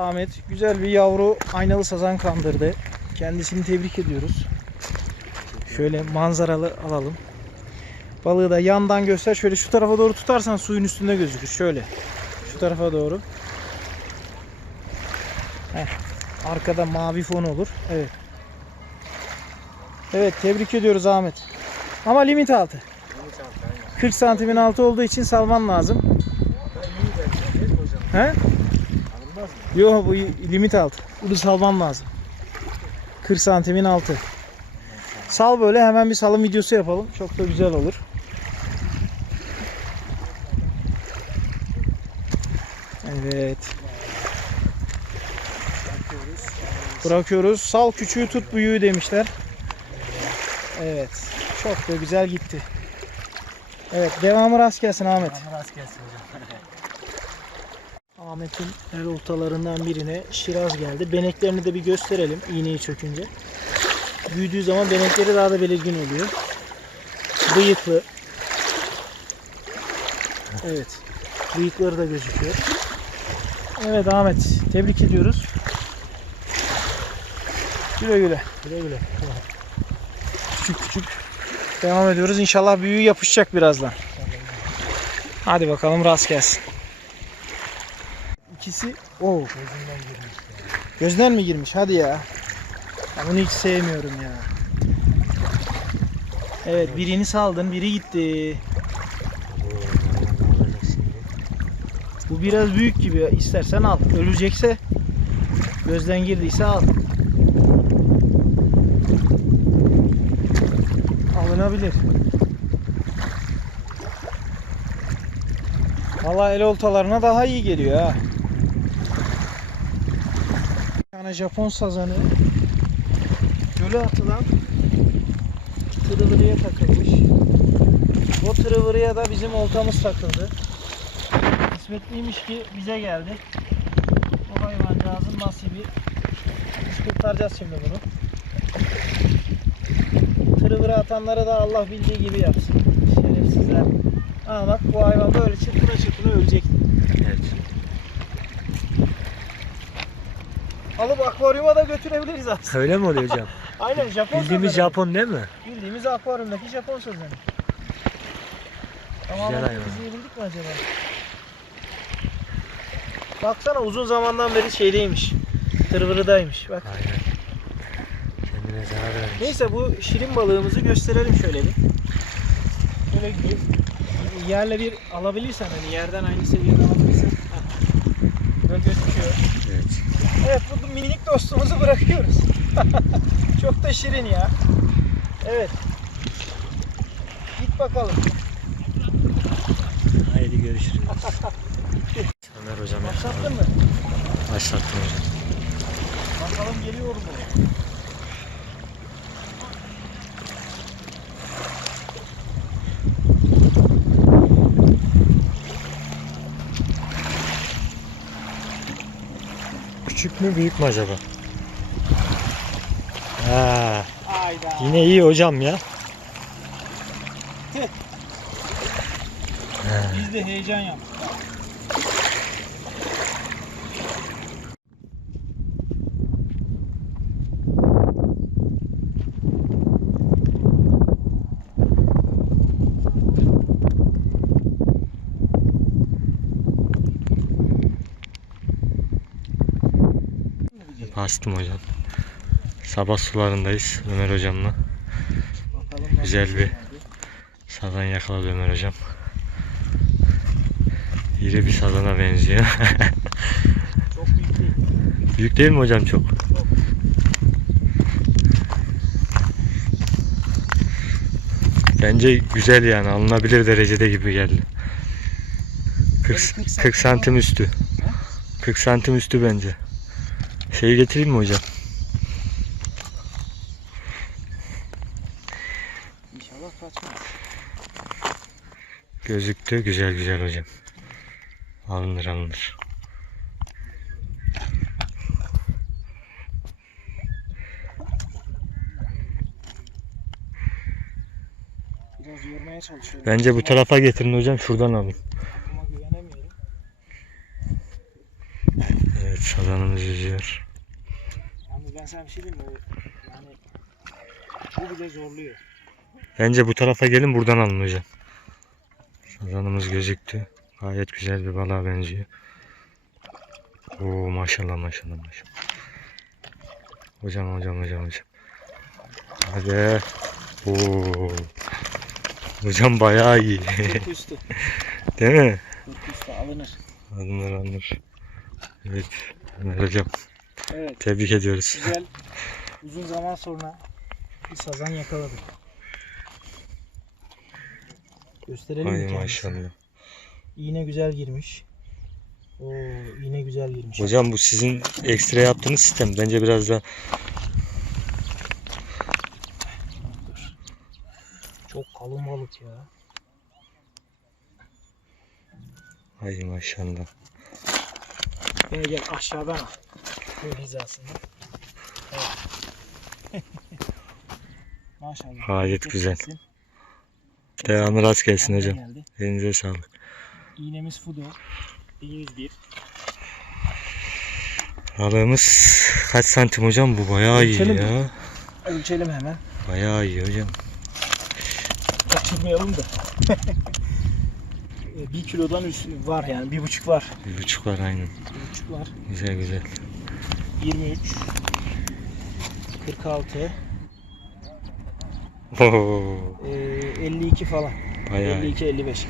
Ahmet güzel bir yavru aynalı sazan kandırdı. Kendisini tebrik ediyoruz. Şöyle manzaralı alalım. Balığı da yandan göster. Şöyle şu tarafa doğru tutarsan suyun üstünde gözükür. Şöyle. Şu tarafa doğru. Heh. Arkada mavi fon olur. Evet. Evet tebrik ediyoruz Ahmet. Ama limit altı. 40 santimin altı olduğu için salman lazım. He? Yok bu limit altı. Bunu salman lazım. 40 santimin altı. Sal böyle hemen bir salım videosu yapalım. Çok da güzel olur. Evet. Bırakıyoruz. Sal küçüğü tut büyüğü demişler. Evet. Çok da güzel gitti. Evet devamı rast gelsin Ahmet. Rast gelsin hocam. Ahmet'in el oltalarından birine şiraz geldi. Beneklerini de bir gösterelim iğneyi çökünce. Büyüdüğü zaman benekleri daha da belirgin oluyor. Bıyıklı. Evet. Bıyıkları da gözüküyor. Evet Ahmet tebrik ediyoruz. Güle güle. Güle güle. Küçük küçük devam ediyoruz. İnşallah büyüğü yapışacak birazdan. Hadi bakalım rast gelsin. İkisi o Gözünden girmiş. gözden mi girmiş? Hadi ya. ya bunu hiç sevmiyorum ya. Evet birini saldın, biri gitti. Bu biraz büyük gibi. İstersen al. Ölecekse gözden girdiyse al. Alınabilir. Valla el oltalarına daha iyi geliyor ha. Tane Japon sazanı göle atılan tırıvırıya takılmış. O tırıvırıya da bizim oltamız takıldı. Kısmetliymiş ki bize geldi. O hayvancağızın nasibi. Biz kurtaracağız şimdi bunu. Tırıvırı atanları da Allah bildiği gibi yapsın. Şerefsizler. Ama bak bu hayvan böyle çırpına çırpına ölecek. Evet. Alıp akvaryuma da götürebiliriz aslında. Öyle mi oluyor hocam? Aynen Japon Bildiğimiz sazanı. Japon değil mi? Bildiğimiz akvaryumdaki Japon sazanı. Tamamen hayvan. izleyebildik mi acaba? Baksana uzun zamandan beri şeydeymiş. Tırvırıdaymış. Bak. Aynen. Kendine zarar vermiş. Neyse bu şirin balığımızı gösterelim şöyle bir. Şöyle yerle bir alabilirsen hani yerden aynı seviyede alabilirsen. Böyle gözüküyor. Evet. Evet bu minik dostumuzu bırakıyoruz. Çok da şirin ya. Evet. Git bakalım. Haydi görüşürüz. Ömer hocam Başlattın mı? Başlattım hocam. Bakalım geliyor mu? Küçük mü büyük mü acaba? Ha, yine iyi hocam ya. Biz de heyecan yaptık. Bastım hocam. Sabah sularındayız Ömer hocamla. Güzel bir sazan yakaladı Ömer hocam. İri bir sazana benziyor. Çok büyük değil. Büyük değil mi hocam çok? Bence güzel yani alınabilir derecede gibi geldi. 40, 40 santim üstü. 40 santim üstü bence. Şeyi getireyim mi hocam? İnşallah kaçmaz. Gözüktü güzel güzel hocam. Alınır alınır. Bence bu tarafa getirin hocam şuradan alın. Ama güvenemiyorum. Evet. Evet sazanımız yüzüyor. Yalnız ben sana bir şey diyeyim mi? Yani bu bile zorluyor. Bence bu tarafa gelin buradan alın hocam. Sazanımız gözüktü. Gayet güzel bir balığa benziyor. Oo maşallah maşallah maşallah. Hocam hocam hocam hocam. Hadi. Oo. Hocam bayağı iyi. Değil mi? Alınır. Alınır alınır. Evet. Hocam Evet. tebrik ediyoruz. Güzel. Uzun zaman sonra bir sazan yakaladım. Gösterelim mi Ay kendisini? maşallah. İğne güzel girmiş. Oo, iğne güzel girmiş. Hocam bu sizin ekstra yaptığınız sistem. Bence biraz da Dur. Çok kalın balık ya. ay maşallah. Gel gel aşağıdan al. Böyle hizasında. Evet. Maşallah. Gayet güzel. iyisin. Devamı rast gelsin hocam. Geldi. Elinize sağlık. İğnemiz Fudo. 1101. Balığımız kaç santim hocam? Bu bayağı iyi Ölçelim ya. Ölçelim hemen. Bayağı iyi hocam. Kaçırmayalım da. E, bir kilodan üstü var yani. Bir buçuk var. Bir buçuk var aynen. Bir buçuk var. Güzel güzel. 23. 46. Oo, e, 52 falan. bayağı iyi. 52 55.